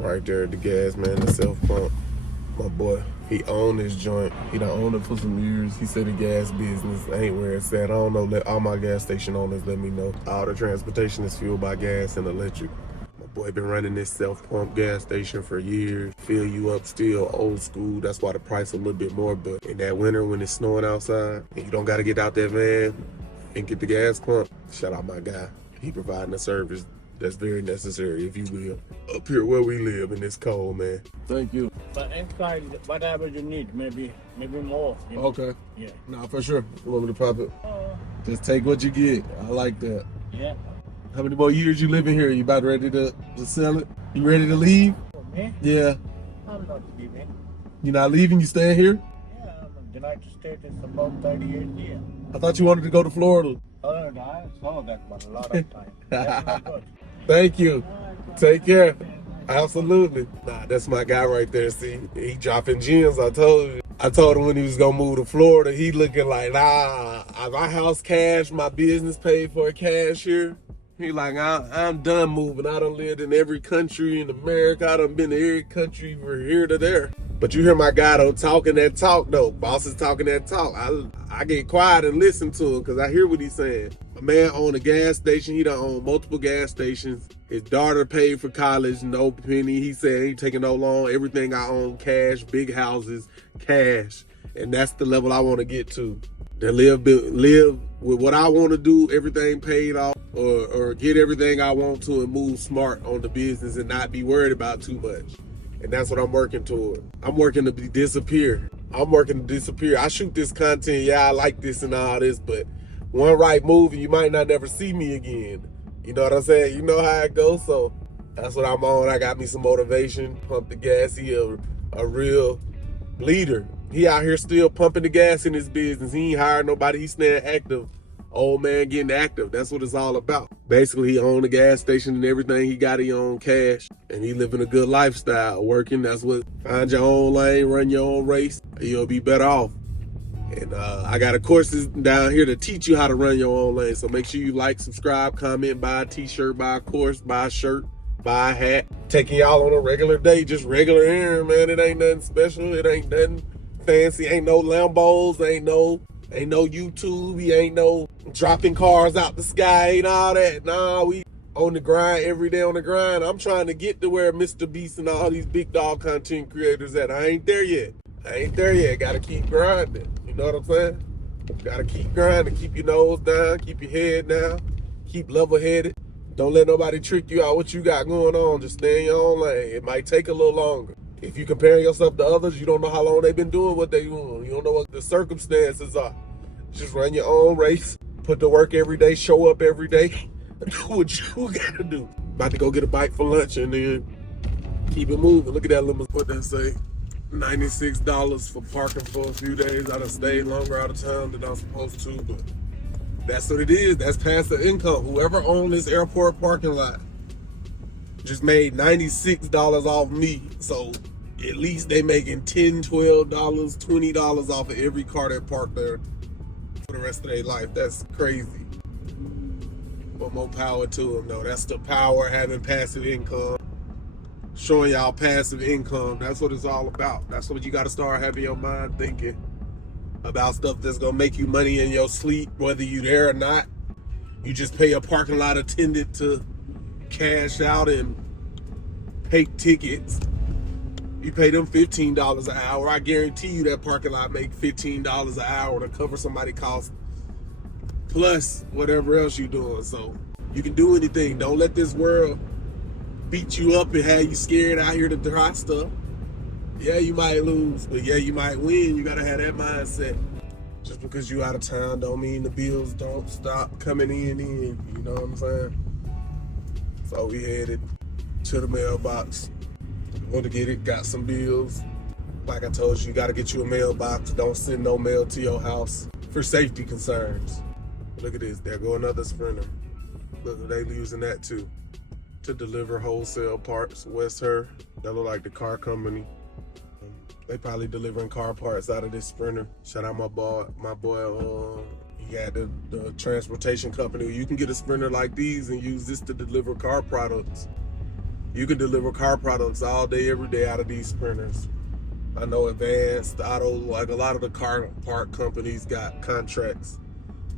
Right there at the gas, man, the self pump. My boy, he owned this joint. He done owned it for some years. He said the gas business ain't where it's at. I don't know, let all my gas station owners let me know. All the transportation is fueled by gas and electric. My boy been running this self-pump gas station for years. Fill you up still, old school. That's why the price a little bit more. But in that winter when it's snowing outside and you don't got to get out that van and get the gas pump, shout out my guy. He providing a service that's very necessary, if you will, up here where we live in this cold, man. Thank you. But inside, whatever you need, maybe more. You know? Okay. Yeah. Nah, for sure. You want me to pop it? Just take what you get. I like that. Yeah. How many more years you living here? You about ready to sell it? You ready to leave? For me? Yeah. I'm not leaving. You not leaving? You staying here? Yeah, I'm in the United States. It's about 38 years. I thought you wanted to go to Florida. Oh, no, I saw that one a lot of times. That's not good. Thank you. Take care. Absolutely. Nah, that's my guy right there. See, he dropping gems. I told you. I told him when he was gonna move to Florida, he looking like, nah, my house cash, my business paid for a cash here. He like, I'm done moving. I done lived in every country in America. I done been to every country from here to there. But you hear my guy though talking that talk though. Boss is talking that talk. I get quiet and listen to him because I hear what he's saying. A man owned a gas station. He done owned multiple gas stations. His daughter paid for college, no penny. He said ain't taking no loan. Everything I own cash, big houses, cash. And that's the level I want to get to. To live with what I want to do, everything paid off, or get everything I want to and move smart on the business and not be worried about too much. And that's what I'm working toward. I'm working to disappear. I shoot this content, yeah, I like this and all this, but one right move and you might not never see me again. You know what I'm saying? You know how it goes, so that's what I'm on. I got me some motivation, pump the gas. He a real leader. He out here still pumping the gas in his business. He ain't hired nobody. He's staying active. Old man getting active. That's what it's all about. Basically, he owned a gas station and everything. He got his own cash. And he living a good lifestyle. Working, that's what, find your own lane, run your own race. You'll be better off. And I got a courses down here to teach you how to run your own lane. So make sure you like, subscribe, comment, buy a t-shirt, buy a course, buy a shirt, buy a hat. Taking y'all on a regular day, just regular errand, man. It ain't nothing special. It ain't nothing fancy. Ain't no Lambos. Ain't no YouTube. He ain't no dropping cars out the sky. Ain't all that. Nah, we on the grind, every day on the grind. I'm trying to get to where Mr. Beast and all these big dog content creators at. I ain't there yet. Gotta keep grinding. You know what I'm saying? Gotta keep grinding. Keep your nose down. Keep your head down. Keep level-headed. Don't let nobody trick you out what you got going on. Just stay in your own lane. It might take a little longer. If you compare yourself to others, you don't know how long they've been doing what they doing. You don't know what the circumstances are. Just run your own race. Put to work every day. Show up every day. Do what you gotta do. About to go get a bite for lunch and then keep it moving. Look at that little, what that say? $96 for parking for a few days. I done stayed longer out of town than I'm supposed to, but that's what it is. That's passive income. Whoever owned this airport parking lot just made $96 off me. So at least they making $10, $12, $20 off of every car that parked there for the rest of their life. That's crazy. But more power to them though. That's the power of having passive income. Showing y'all passive income. That's what it's all about. That's what you got to start having your mind thinking about, stuff that's going to make you money in your sleep, whether you there or not. You just pay a parking lot attendant to cash out and pay tickets. You pay them $15 an hour. I guarantee you that parking lot make $15 an hour to cover somebody's cost plus whatever else you're doing. So you can do anything. Don't let this world beat you up and have you scared out here to try stuff. Yeah, you might lose, but yeah, you might win. You gotta have that mindset. Just because you out of town don't mean the bills don't stop coming in. You know what I'm saying? So we headed to the mailbox. Want to get it, got some bills. Like I told you, you gotta get you a mailbox. Don't send no mail to your house for safety concerns. Look at this, there go another Sprinter. Look, they using that too. To deliver wholesale parts. Westher, that look like the car company. They probably delivering car parts out of this Sprinter. Shout out my boy. He had the transportation company. You can get a Sprinter like these and use this to deliver car products. You can deliver car products all day, every day out of these printers. I know Advanced Auto, like a lot of the car part companies got contracts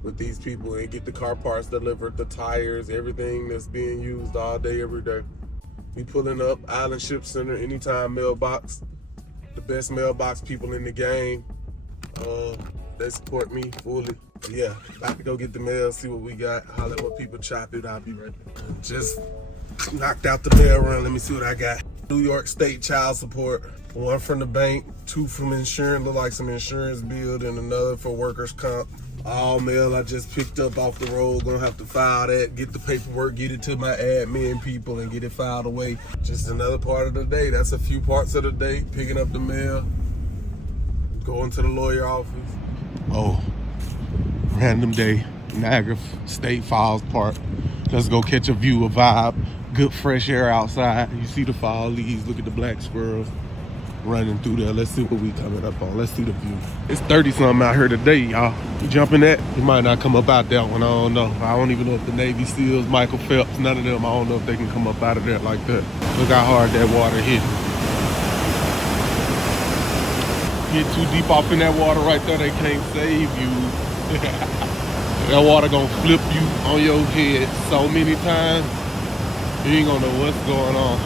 with these people and get the car parts delivered, the tires, everything that's being used all day, every day. We pulling up Island Ship Center, Anytime Mailbox, the best mailbox people in the game. They support me fully. Yeah, about to go get the mail, see what we got, holler at what people chop it. I'll be right there. Just knocked out the mail run. Let me see what I got. New York State child support, 1 from the bank, 2 from insurance, look like some insurance bill, and another for workers' comp. All mail I just picked up off the road, gonna have to file that, get the paperwork, get it to my admin people, and get it filed away. Just another part of the day. That's a few parts of the day, picking up the mail, going to the lawyer office. Oh, random day, Niagara State Falls Park. Let's go catch a view, a vibe, good fresh air outside. You see the fall leaves, look at the black squirrels running through there. Let's see what we coming up on. Let's see the view. It's 30-something out here today, y'all. You jumping that? You might not come up out that one, I don't know. I don't even know if the Navy SEALs, Michael Phelps, none of them, I don't know if they can come up out of there like that. Look how hard that water hit. Get too deep off in that water right there, they can't save you. That water gonna flip you on your head so many times, you ain't gonna know what's going on.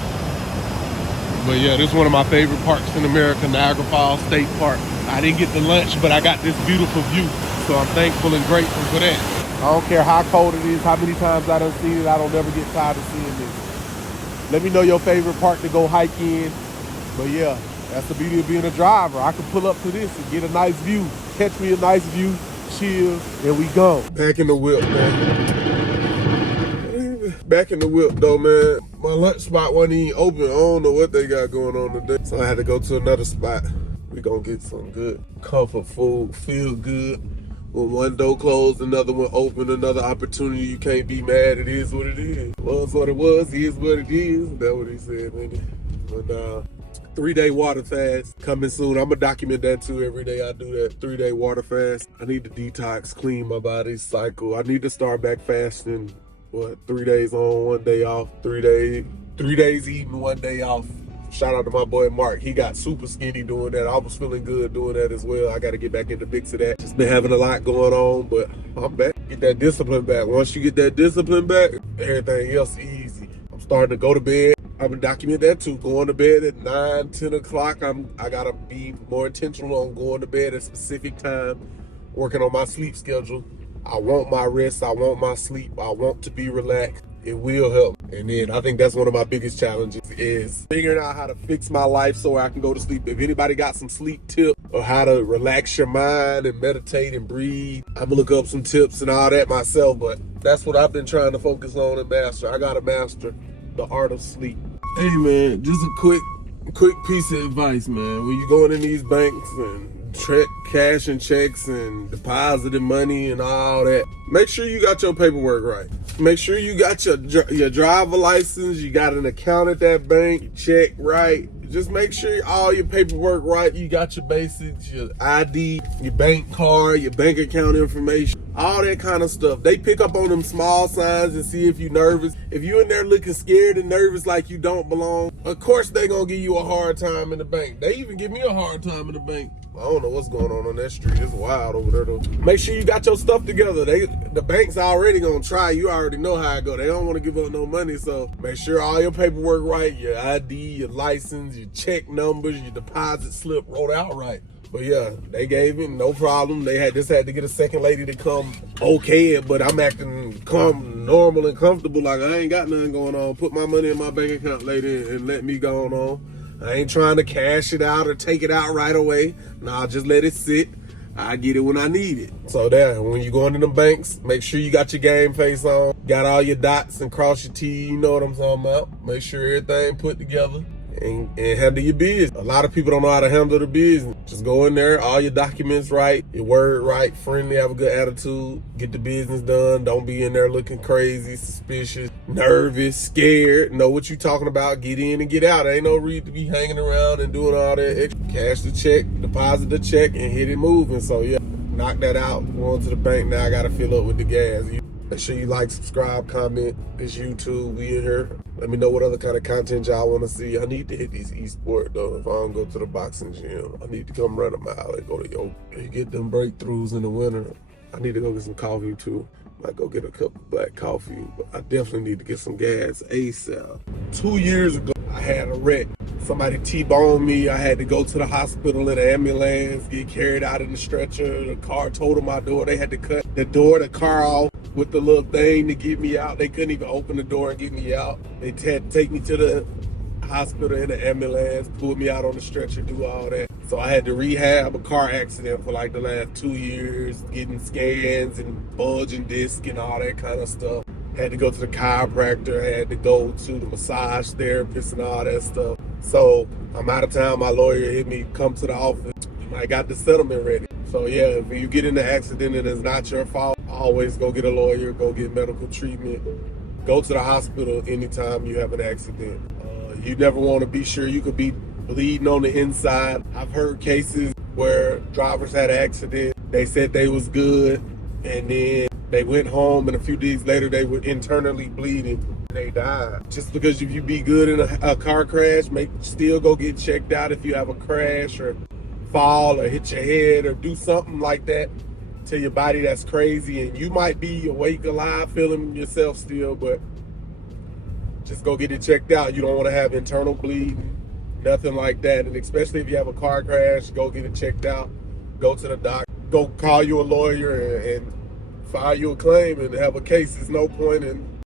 But yeah, this is one of my favorite parks in America, Niagara Falls State Park. I didn't get the lunch, but I got this beautiful view. So I'm thankful and grateful for that. I don't care how cold it is, how many times I done seen it, I don't never get tired of seeing this. Let me know your favorite park to go hike in. But yeah, that's the beauty of being a driver. I can pull up to this and get a nice view, catch me a nice view, chill, and we go. Back in the whip, man. Back in the whip though, man. My lunch spot wasn't even open. I don't know what they got going on today. So I had to go to another spot. We gonna get some good comfort food, feel good. When one door closed, another one open, another opportunity. You can't be mad. It is what it is. Was what it was, is what it is. That's what he said, man. But 3-day water fast coming soon. I'm gonna document that too. Every day I do that 3-day water fast. I need to detox, clean my body, cycle. I need to start back fasting. What, 3 days on, 1 day off, 3 days eating, 1 day off. Shout out to my boy Mark. He got super skinny doing that. I was feeling good doing that as well. I got to get back in the mix of that. Just been having a lot going on, but I'm back. Get that discipline back. Once you get that discipline back, everything else easy. I'm starting to go to bed. I've been documenting that too. Going to bed at 9, 10 o'clock. I got to be more intentional on going to bed at a specific time, working on my sleep schedule. I want my rest. I want my sleep. I want to be relaxed. It will help. And then I think that's one of my biggest challenges is figuring out how to fix my life so I can go to sleep. If anybody got some sleep tips or how to relax your mind and meditate and breathe, I'm gonna look up some tips and all that myself. But that's what I've been trying to focus on and master. I gotta master the art of sleep. Hey man, just a quick piece of advice, man. When you going in these banks and cash and checks and depositing money and all that, make sure you got your paperwork right. Make sure you got your driver license, you got an account at that bank, you check right. Just make sure all your paperwork right. You got your basics, your ID, your bank card, your bank account information, all that kind of stuff. They pick up on them small signs and see if you're nervous. If you in there looking scared and nervous like you don't belong, of course they gonna give you a hard time in the bank. They even give me a hard time in the bank. I don't know what's going on that street. It's wild over there though. Make sure you got your stuff together. The bank's already gonna try. You already know how it go. They don't want to give up no money, so make sure all your paperwork right, your ID, your license, your check numbers, your deposit slip wrote out right. But yeah, they gave it, no problem. They just had to get a second lady to come okay it, but I'm acting calm, normal and comfortable like I ain't got nothing going on. Put my money in my bank account, lady, and let me go on. I ain't trying to cash it out or take it out right away. Nah, just let it sit. I get it when I need it. So there, when you go into them banks, make sure you got your game face on, got all your dots and cross your T's, you know what I'm talking about. Make sure everything put together and handle your business. A lot of people don't know how to handle the business. Just go in there, all your documents right, your word right, friendly, have a good attitude, get the business done. Don't be in there looking crazy, suspicious, nervous, scared. Know what you talking about, get in and get out. Ain't no reason to be hanging around and doing all that extra. Cash the check, deposit the check, and hit it moving. So yeah, knock that out. Going to the bank now, I gotta fill up with the gas. Make sure you like, subscribe, comment. It's YouTube. We in here. Let me know what other kind of content y'all want to see. I need to hit these esports though. If I don't go to the boxing gym, I need to come run a mile and go to yoga. You get them breakthroughs in the winter. I need to go get some coffee too. Might go get a cup of black coffee, but I definitely need to get some gas ASAP. 2 years ago, I had a wreck. Somebody T-boned me. I had to go to the hospital in an ambulance, get carried out in the stretcher. The car totaled my door. They had to cut the door of the car off with the little thing to get me out. They couldn't even open the door and get me out. They had to take me to the hospital in an ambulance, pull me out on the stretcher, do all that. So I had to rehab a car accident for like the last 2 years, getting scans and bulging disc and all that kind of stuff. Had to go to the chiropractor, had to go to the massage therapist and all that stuff. So I'm out of town. My lawyer hit me, come to the office. I got the settlement ready. So yeah, if you get in an accident and it's not your fault, always go get a lawyer, go get medical treatment. Go to the hospital anytime you have an accident. You never want to be sure. You could be bleeding on the inside. I've heard cases where drivers had an accident. They said they was good, and then they went home, and a few days later they were internally bleeding. They died. Just because if you be good in a car crash, still go get checked out if you have a crash or fall or hit your head or do something like that to your body that's crazy, and you might be awake, alive, feeling yourself still, but just go get it checked out. You don't want to have internal bleeding, nothing like that. And especially if you have a car crash, go get it checked out. Go to the doctor. Go call you a lawyer and file you a claim and have a case. There's no point in